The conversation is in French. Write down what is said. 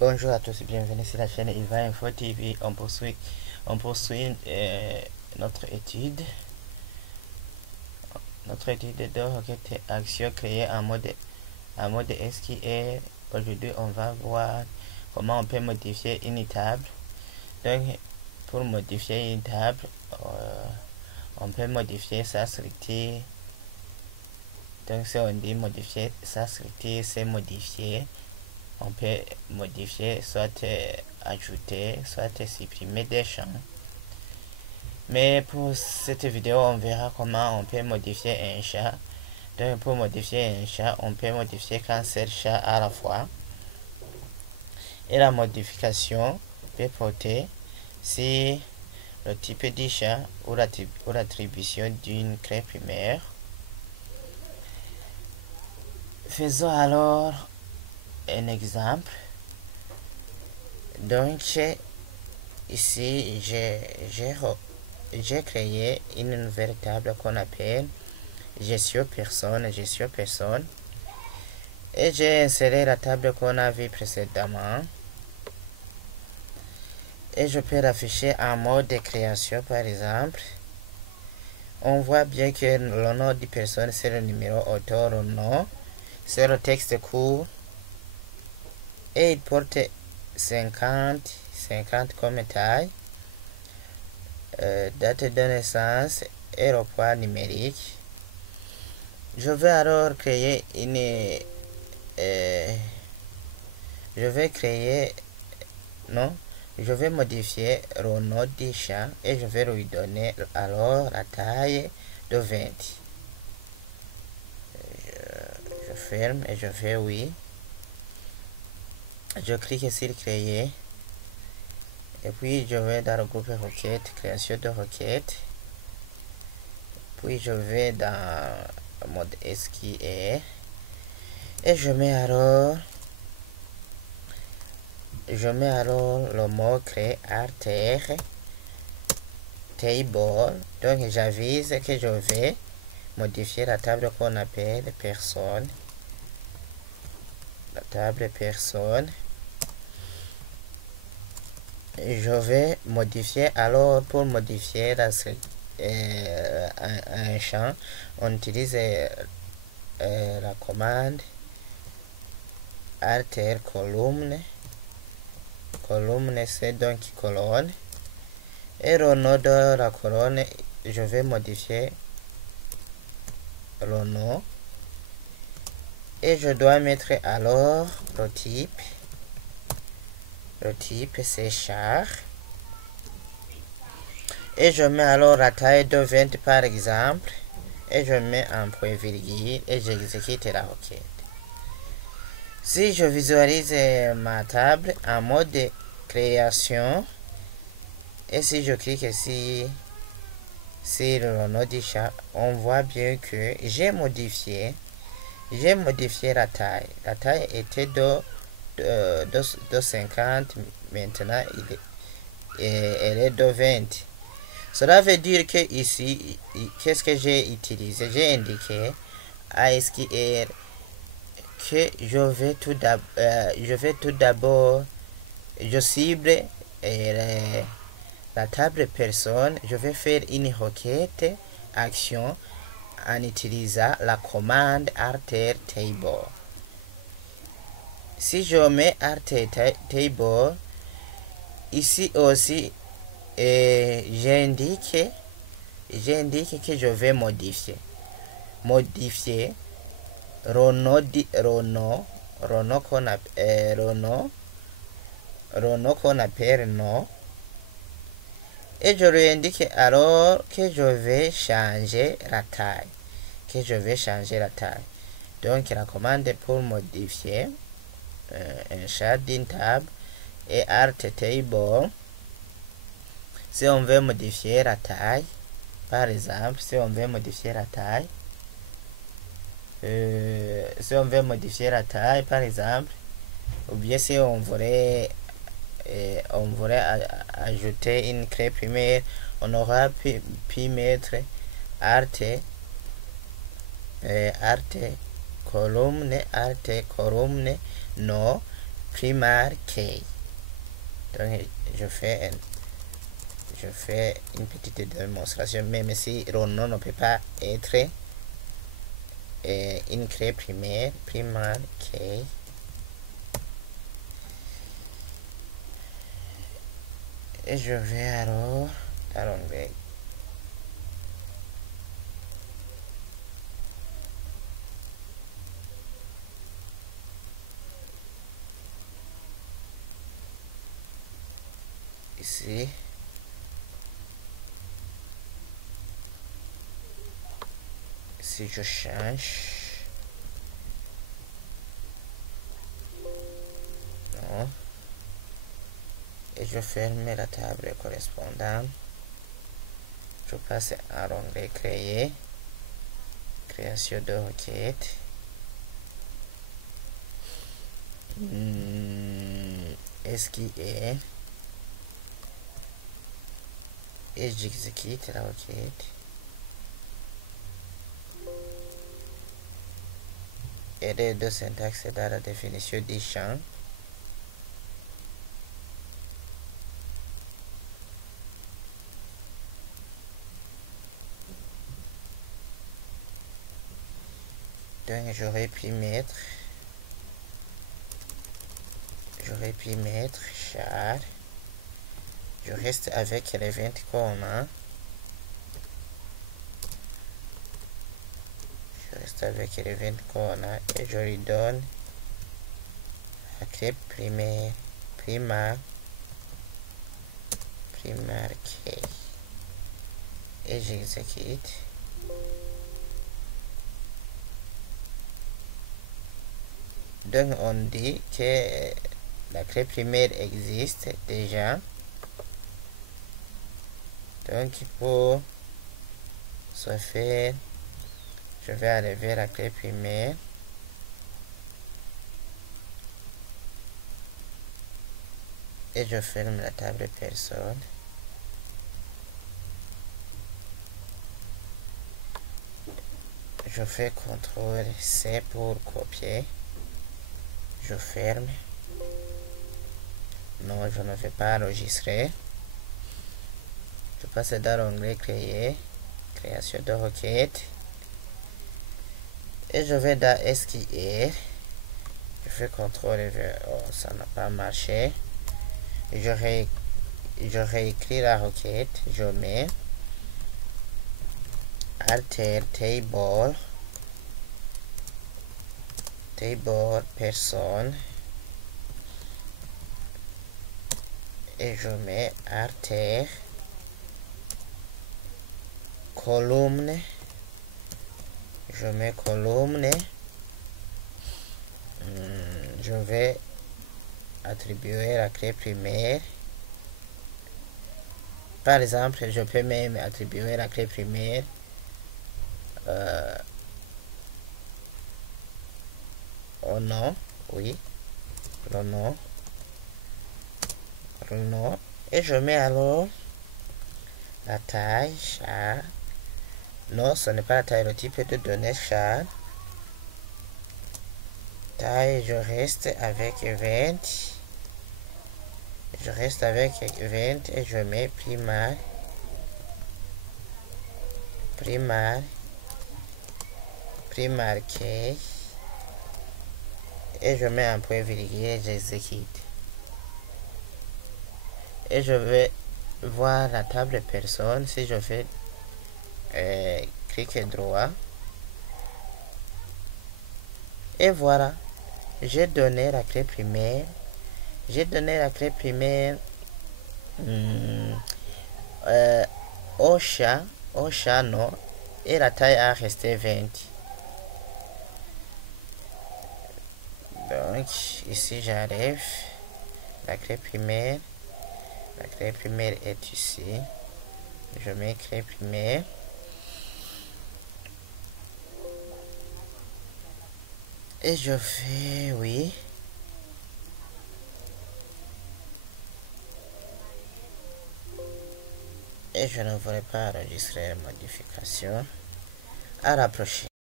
Bonjour à tous et bienvenue sur la chaîne Iva Info TV. On poursuit notre étude de requête action créée en mode SQL. Aujourd'hui, on va voir comment on peut modifier une table. Donc, pour modifier une table, on peut modifier sa structure. Donc, si on dit modifier sa structure, c'est modifier. On peut modifier, soit ajouter, soit supprimer des champs. Mais pour cette vidéo, on verra comment on peut modifier un chat. Donc pour modifier un chat, on peut modifier qu'un seul chat à la fois. Et la modification peut porter sur le type du chat ou l'attribution d'une clé primaire. Faisons alors un exemple. Donc ici j'ai créé une nouvelle table qu'on appelle gestion personne et j'ai inséré la table qu'on a vue précédemment et je peux l'afficher en mode de création. Par exemple, on voit bien que le nom de personne c'est le numéro auteur, le nom c'est le texte court et il porte 50 comme taille, date de naissance et le poids numérique. Je vais alors créer je vais modifier le nom du chat et je vais lui donner alors la taille de 20. Je ferme et je fais oui. Je clique sur créer et puis je vais dans le groupe requête, création de requête, puis je vais dans le mode SQL et je mets alors le mot créer alter table. Donc j'avise que je vais modifier la table qu'on appelle personne, la table personne. Je vais modifier alors, pour modifier un champ, on utilise la commande alter column c'est donc colonne, et le nom de la colonne je vais modifier le nom et je dois mettre alors le type c'est char et je mets alors la taille de 20 par exemple et je mets un point virgule et j'exécute la requête. Si je visualise ma table en mode de création et si je clique ici sur le nom du chat, on voit bien que j'ai modifié la taille. La taille était de 50, maintenant elle est de 20. Cela veut dire que ici, qu'est-ce que j'ai utilisé? J'ai indiqué à SQL que je vais tout d'abord je cible la table personne. Je vais faire une requête action en utilisant la commande alter table. Si je mets alter table ici aussi, j'indique que je vais modifier Renault qu'on appelle nom, et je lui indique alors que je vais changer la taille, donc la commande pour modifier un chat d'une table et alter table. Si on veut modifier la taille, par exemple, ou bien si on voulait ajouter une clé primaire, on aura pu mettre alter column non primaire key. Donc je fais une petite démonstration, même si le nom ne peut pas être une clé primaire key. Et je vais alors dans l'onglet ici. Si je change, non, et je ferme la table correspondante, je passe à l'onglet créer, création de requête, SQL, et j'exécute la requête. Erreur de syntaxe dans la définition des champs. Donc j'aurais pu mettre char. Je reste avec l'event qu'on a. Avec l'event qu'on a et je lui donne la clé primaire key et j'exécute. Donc on dit que la clé primaire existe déjà. Donc pour ce faire, je vais enlever la clé primaire et je ferme la table personne. Je fais CTRL-C pour copier. Je ferme. Non, je ne vais pas enregistrer. Je passe dans l'onglet créer, création de requête. Et je vais dans SQL. Je fais CTRL-V. Oh, ça n'a pas marché. Je réécris la requête. Je mets alter table personne et je mets alter column. Je mets column. Je vais attribuer la clé primaire. Par exemple, je peux même attribuer la clé primaire au nom, oui, le nom, et je mets alors la taille char. Non, ce n'est pas la taille, le type de données char. Taille, je reste avec 20. Je reste avec 20 et je mets primaire key et je mets un point virgule et j'exécute. Et je vais voir la table personne. Si je fais clic droit et voilà, j'ai donné la clé primaire. Au chat non, et la taille a resté 20. Donc ici j'arrive, la clé primaire est ici. Je mets clé primaire et je fais oui. Et je ne voudrais pas enregistrer la modification. À la prochaine.